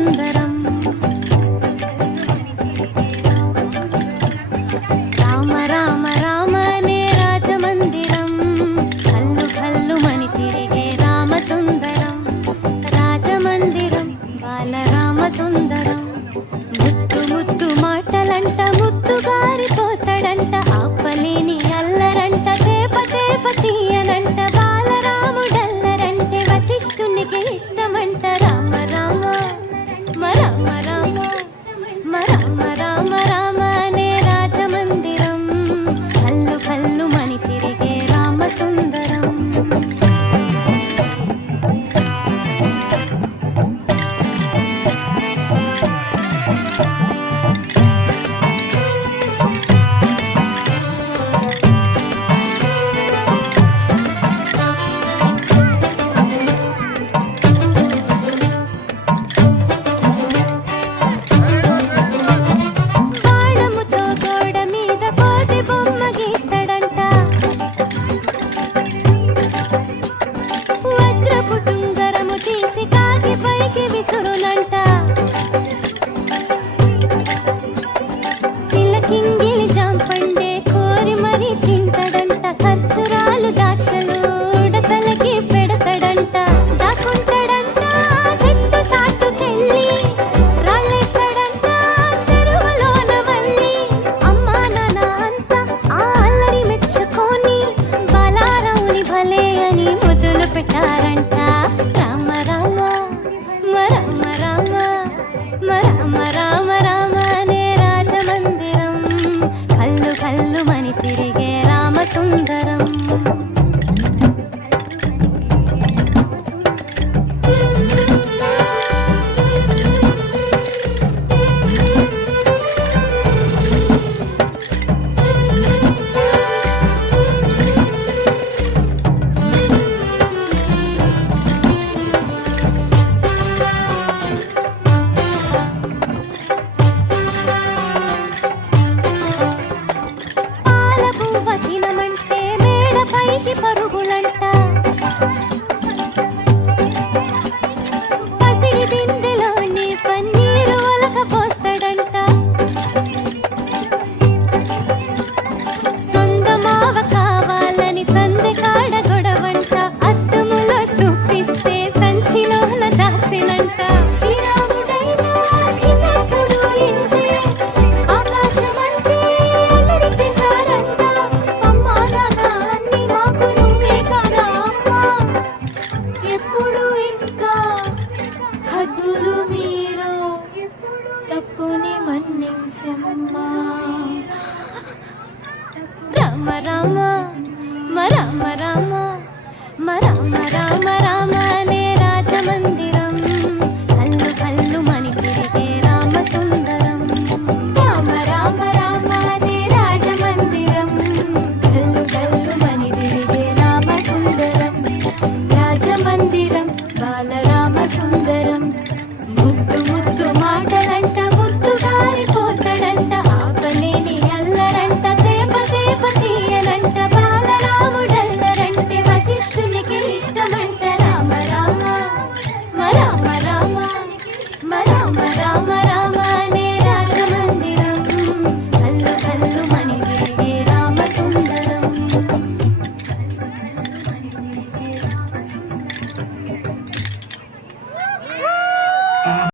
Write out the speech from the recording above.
సుందరం రామ రామ రామ అనే రాజమందిరం కల్లు కల్లు మని తిరిగే రామ సుందరం రాజమందిరం బాలరామ సుందరం ముద్దు ముద్దు మాటలంట ముద్దు గారిపోతాడంట ఆపలేని అల్లరంట తేప తేప తీయనంట బాలరాముడల్లరంటే వశిష్ఠునికి ఇష్టమంట రామ రామ రామ రామ రామ రామ రామ అనే రాజమందిరం కల్లు కల్లు మని తిరిగే రామ సుందరం బాణముతో గోడ మీద కోతి బొమ్మ గీస్తాడంట వజ్రపు టుంగరము తీసి కాకి పైకి విసురునంట సిలకింగిలి జాంపండే కోరి మరీ తింటాడంట ఖర్జూరాలు ద్రాక్షలు ఉడతలకి పెడతాడంట దాక్కుంటాడంట చెట్టు సాటుకెళ్ళి రాళ్ళేస్తాడంట చెరువులోన వల్లి అమ్మా నాన్న అంతా ఆ అల్లరి మెచ్చుకొని బలారావుని భలే అని మొదలు పెట్టారంట రామ రామ రామ రామ రామ రామ రామ అనే రాజమందిరం కల్లు కల్లు మని తిరిగే రామ సుందరం పాల పువ్వ తినమంటే మేడ పైకి పరుగులంట పసిడి బిందెలోని పన్నీరు ఒలకపోస్తాడంట సొందమావ కావాలని సందె కాడ గొడవంట అద్దములో చూపిస్తే సంచిలోన దాసినంట శ్రీరాముడైనా చిన్నప్పుడు ఇంతే ఆకాశమంటే అల్లరి చేశాడంట అమ్మా నాన్న అన్ని మాకు నువ్వే కదా అమ్మా ఎప్పుడు ఇంకా హద్దులు మీరు తప్పుని మన్నించమ్మా రామ రామ రామ రామ రామ రామ రామ అనే రాజమందిరం కల్లు కల్లు మని తిరిగే రామ సుందరం రామ రామ రామ అనే రాజమందిరం కల్లు కల్లు మని తిరిగే రామ సుందరం రాజమందిరం బాలరామ సుందరం ముద్దు ముద్దు మాటలంట ముద్దు గారిపోతాడంట ఆపలేని అల్లరంట తేప తేప తీయనంట బాలరాముడల్లరంటే వశిష్ఠునికి ఇష్టమంట రామ రామ రామ రామ రామ రామ